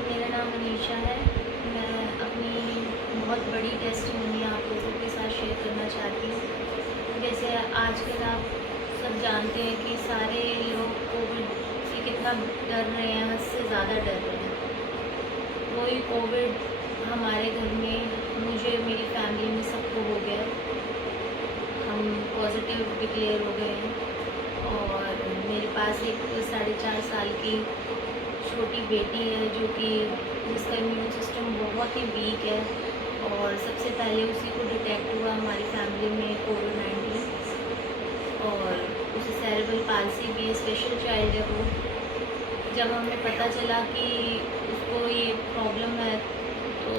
मेरा नाम अनीशा है। मैं अपनी बहुत बड़ी टेस्टिमोनी आप लोगों के साथ शेयर करना चाहती हूँ। जैसे आजकल आप सब जानते हैं कि सारे लोग कोविड से कितना डर रहे हैं, हद से ज़्यादा डर रहे हैं। वही कोविड हमारे घर में, मुझे, मेरी फैमिली में सबको हो गया है। हम पॉजिटिव डिक्लेयर हो गए हैं और मेरे पास एक 4.5 साल की छोटी बेटी है जिसका इम्यून सिस्टम बहुत ही वीक है और सबसे पहले उसी को डिटेक्ट हुआ हमारी फैमिली में कोविड-19 और उसे सेरेब्रल पाल्सी भी है, स्पेशल चाइल्ड है वो। जब हमें पता चला कि उसको ये प्रॉब्लम है तो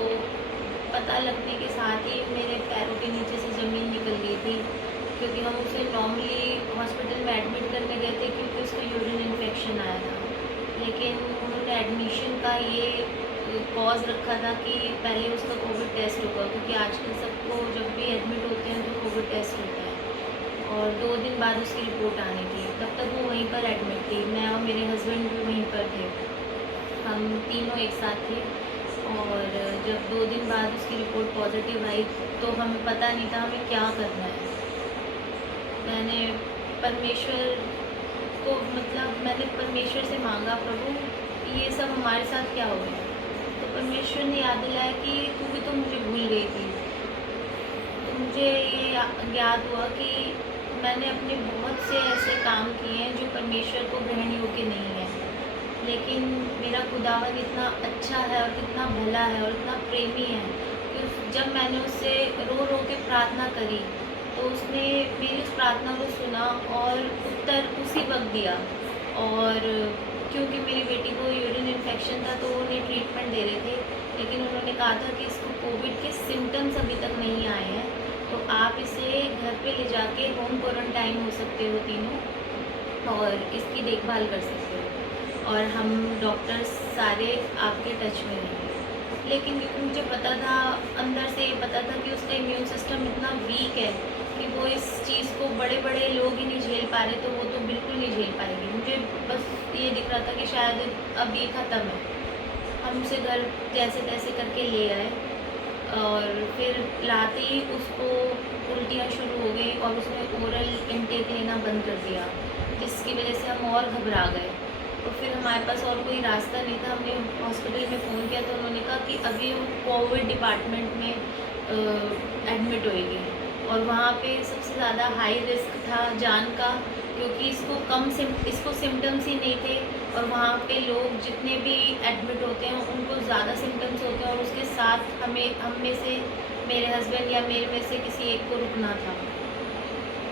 पता लगने के साथ ही मेरे पैरों के नीचे से ज़मीन निकल गई थी, क्योंकि हम उसे नॉर्मली हॉस्पिटल में एडमिट करने गए थे क्योंकि उसको यूरिन इन्फेक्शन आया था। लेकिन उन्होंने एडमिशन का ये कॉज़ रखा था कि पहले उसका कोविड टेस्ट होगा, क्योंकि आजकल सबको जब भी एडमिट होते हैं तो कोविड टेस्ट होता है और 2 दिन बाद उसकी रिपोर्ट आनी थी। तब तक वो वहीं पर एडमिट थी, मैं और मेरे हस्बैंड भी वहीं पर थे, हम तीनों एक साथ थे। और जब 2 दिन बाद उसकी रिपोर्ट पॉजिटिव आई तो हमें पता नहीं था हमें क्या करना है। मैंने परमेश्वर मैंने परमेश्वर से मांगा, प्रभु ये सब हमारे साथ क्या हो गया? तो परमेश्वर ने याद दिलाया कि तू भी तो मुझे भूल गई थी। तो मुझे ये याद हुआ कि मैंने अपने बहुत से ऐसे काम किए हैं जो परमेश्वर को ग्रहण योग्य नहीं है, लेकिन मेरा खुदावन इतना अच्छा है और कितना भला है और इतना प्रेमी है कि जब मैंने उससे रो रो के प्रार्थना करी तो उसने मेरी उस प्रार्थना को सुना और उत्तर उसी वक्त दिया। और क्योंकि मेरी बेटी को यूरिन इन्फेक्शन था तो उन्हें ट्रीटमेंट दे रहे थे, लेकिन उन्होंने कहा था कि इसको कोविड के सिम्टम्स अभी तक नहीं आए हैं, तो आप इसे घर पे ले जाके होम क्वारंटाइन हो सकते हो तीनों और इसकी देखभाल कर सकते हो और हम डॉक्टर्स सारे आपके टच में रहेंगे। लेकिन क्योंकि मुझे पता था, अंदर से ये पता था कि उसका इम्यून सिस्टम इतना वीक है कि वो इस चीज़ को बड़े बड़े लोग ही नहीं झेल पा रहे, तो वो तो बिल्कुल नहीं झेल पाएगी। मुझे बस ये दिख रहा था कि शायद अब ये ख़त्म है। हम उसे घर जैसे तैसे करके ले आए और फिर लाते ही उसको उल्टियाँ शुरू हो गई और उसने ओरल इनटेक लेना बंद कर दिया, जिसकी वजह से हम और घबरा गए। तो फिर हमारे पास और कोई रास्ता नहीं था, हमने हॉस्पिटल में फ़ोन किया तो उन्होंने कहा कि अभी वो कोविड डिपार्टमेंट में एडमिट होएगी और वहाँ पे सबसे ज़्यादा हाई रिस्क था जान का, क्योंकि इसको सिम्टम्स ही नहीं थे और वहाँ पे लोग जितने भी एडमिट होते हैं उनको ज़्यादा सिम्टम्स होते हैं और उसके साथ हम में से मेरे हस्बैंड या मेरे में से किसी एक को रुकना था।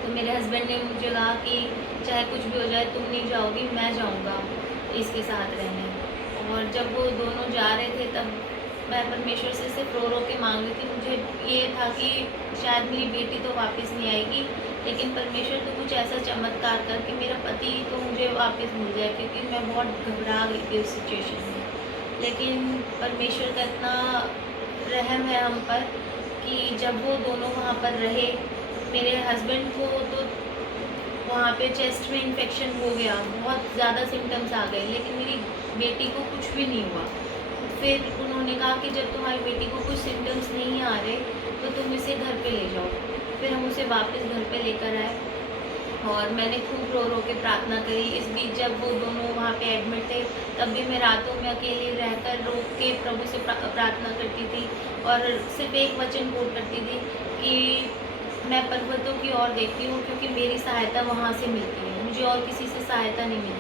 तो मेरे हस्बैंड ने मुझे कहा कि चाहे कुछ भी हो जाए तुम नहीं जाओगी, मैं जाऊंगा इसके साथ रहने। और जब वो दोनों जा रहे थे तब मैं परमेश्वर से सिर्फ रो रो के मांग रही थी। मुझे ये था कि शायद मेरी बेटी तो वापस नहीं आएगी, लेकिन परमेश्वर तो कुछ ऐसा चमत्कार कर कि मेरा पति तो मुझे वापस मिल जाए, क्योंकि मैं बहुत घबरा गई थी उस सिचुएशन में। लेकिन परमेश्वर का इतना रहम है हम पर कि जब वो दोनों वहाँ पर रहे, मेरे हस्बैंड को तो वहाँ पे चेस्ट में इन्फेक्शन हो गया, बहुत ज़्यादा सिम्टम्स आ गए, लेकिन मेरी बेटी को कुछ भी नहीं हुआ। फिर उन्होंने कहा कि जब तुम्हारी बेटी को कुछ सिम्टम्स नहीं आ रहे तो तुम इसे घर पे ले जाओ। फिर हम उसे वापस घर पे लेकर आए और मैंने खूब रो रो के प्रार्थना करी। इस बीच जब वो दोनों वहाँ पे एडमिट थे तब भी मैं रातों में अकेले रहकर रो के प्रभु से प्रार्थना करती थी और सिर्फ एक वचन कोट करती थी कि मैं पर्वतों की ओर देखती हूँ, क्योंकि मेरी सहायता वहाँ से मिलती है, मुझे और किसी से सहायता नहीं मिलती।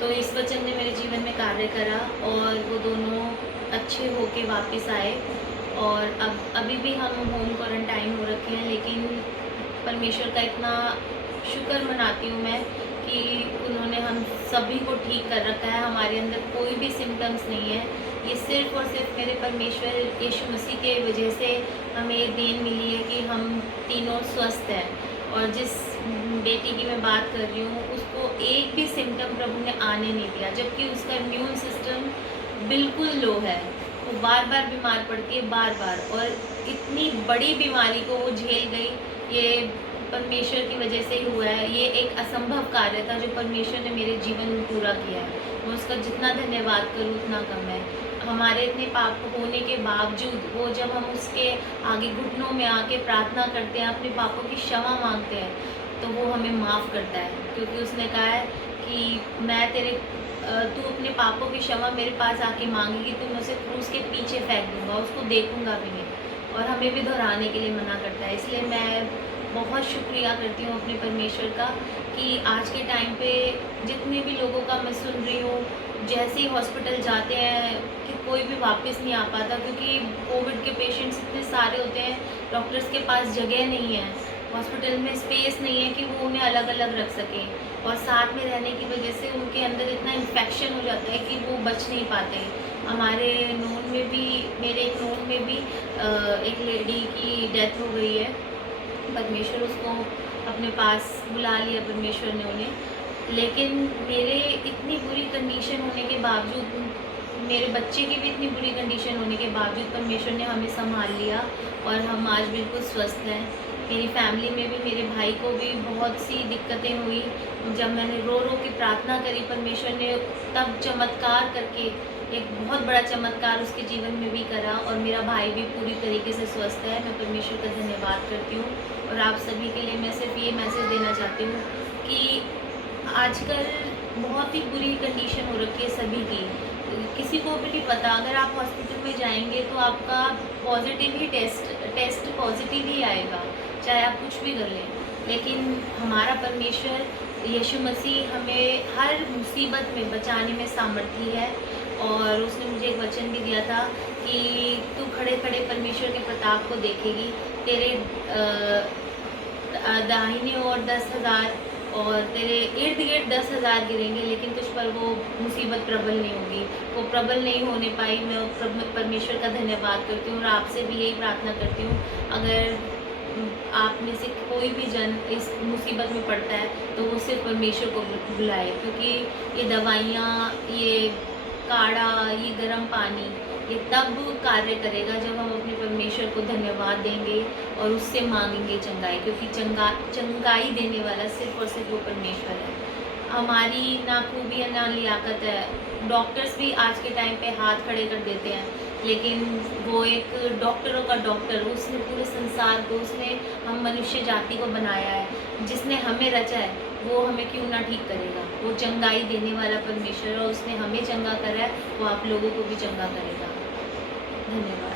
तो इस वचन ने मेरे जीवन में कार्य करा और वो दोनों अच्छे होके वापस आए और अब अभी भी हम होम क्वारंटाइन हो रखे हैं, लेकिन परमेश्वर का इतना शुक्र मनाती हूँ मैं कि उन्होंने हम सभी को ठीक कर रखा है, हमारे अंदर कोई भी सिम्टम्स नहीं है। ये सिर्फ़ और सिर्फ मेरे परमेश्वर यीशु मसीह के वजह से हमें ये देन मिली है कि हम तीनों स्वस्थ हैं। और जिस बेटी की मैं बात कर रही हूँ उसको एक भी सिम्टम प्रभु ने आने नहीं दिया, जबकि उसका इम्यून सिस्टम बिल्कुल लो है। वो बार बार बीमार पड़ती है, बार बार, और इतनी बड़ी बीमारी को वो झेल गई। ये परमेश्वर की वजह से ही हुआ है। ये एक असंभव कार्य था जो परमेश्वर ने मेरे जीवन में पूरा किया है। मैं उसका जितना धन्यवाद करूँ उतना कम है। हमारे इतने पाप होने के बावजूद वो जब हम उसके आगे घुटनों में आके प्रार्थना करते हैं, अपने पापों की क्षमा मांगते हैं, तो वो हमें माफ़ करता है, क्योंकि उसने कहा है कि मैं तेरे तू अपने पापों की क्षमा मेरे पास आके मांगेगी तो मैं उसे क्रूस के पीछे फेंक दूंगा, उसको देखूंगा भी नहीं। और हमें भी दोहराने के लिए मना करता है। इसलिए मैं बहुत शुक्रिया करती हूँ अपने परमेश्वर का कि आज के टाइम पे जितने भी लोगों का मैं सुन रही हूँ, जैसे ही हॉस्पिटल जाते हैं कि कोई भी वापस नहीं आ पाता, क्योंकि कोविड के पेशेंट्स इतने सारे होते हैं, डॉक्टर्स के पास जगह नहीं है, हॉस्पिटल में स्पेस नहीं है कि वो उन्हें अलग अलग रख सकें, और साथ में रहने की वजह से उनके अंदर इतना इन्फेक्शन हो जाता है कि वो बच नहीं पाते। हमारे नोन में भी, मेरे एक नोन में भी एक लेडी की डेथ हो गई है। परमेश्वर उसको अपने पास बुला लिया, परमेश्वर ने उन्हें। लेकिन मेरे इतनी बुरी कंडीशन होने के बावजूद, मेरे बच्चे की भी इतनी बुरी कंडीशन होने के बावजूद परमेश्वर ने हमें संभाल लिया और हम आज बिल्कुल स्वस्थ हैं। मेरी फैमिली में भी, मेरे भाई को भी बहुत सी दिक्कतें हुई। जब मैंने रो रो के प्रार्थना करी, परमेश्वर ने तब चमत्कार करके एक बहुत बड़ा चमत्कार उसके जीवन में भी करा, और मेरा भाई भी पूरी तरीके से स्वस्थ है। मैं परमेश्वर का धन्यवाद करती हूँ। और आप सभी के लिए मैं सिर्फ ये मैसेज देना चाहती हूँ कि आजकल बहुत ही बुरी कंडीशन हो रखी है सभी की, किसी को भी नहीं पता। अगर आप हॉस्पिटल में जाएंगे तो आपका पॉजिटिव ही टेस्ट पॉजिटिव ही आएगा, चाहे आप कुछ भी कर लें। लेकिन हमारा परमेश्वर यीशु मसीह हमें हर मुसीबत में बचाने में सामर्थी है। और उसने मुझे एक वचन भी दिया था कि तू खड़े खड़े परमेश्वर के प्रताप को देखेगी, तेरे दाहिने ओर 10,000 और तेरे इर्द गिर्द 10,000 गिरेंगे, लेकिन तुझ पर वो मुसीबत प्रबल नहीं होगी। वो प्रबल नहीं होने पाई। मैं परमेश्वर का धन्यवाद करती हूँ और आपसे भी यही प्रार्थना करती हूँ, अगर आप में से कोई भी जन इस मुसीबत में पड़ता है तो वो सिर्फ परमेश्वर को बुलाए, क्योंकि ये दवाइयाँ, ये काढ़ा, ये गर्म पानी, ये तब कार्य करेगा जब हम अपने परमेश्वर को धन्यवाद देंगे और उससे मांगेंगे चंगाई, क्योंकि चंगाई देने वाला सिर्फ और सिर्फ वो परमेश्वर है। हमारी ना खूबी है ना लियाकत है। डॉक्टर्स भी आज के टाइम पे हाथ खड़े कर देते हैं, लेकिन वो एक डॉक्टरों का डॉक्टर, उसने पूरे संसार को, उसने हम मनुष्य जाति को बनाया है, जिसने हमें रचा है वो हमें क्यों ना ठीक करेगा। वो चंगाई देने वाला परमेश्वर, और उसने हमें चंगा करा है, वो आप लोगों को भी चंगा करेगा। धन्यवाद।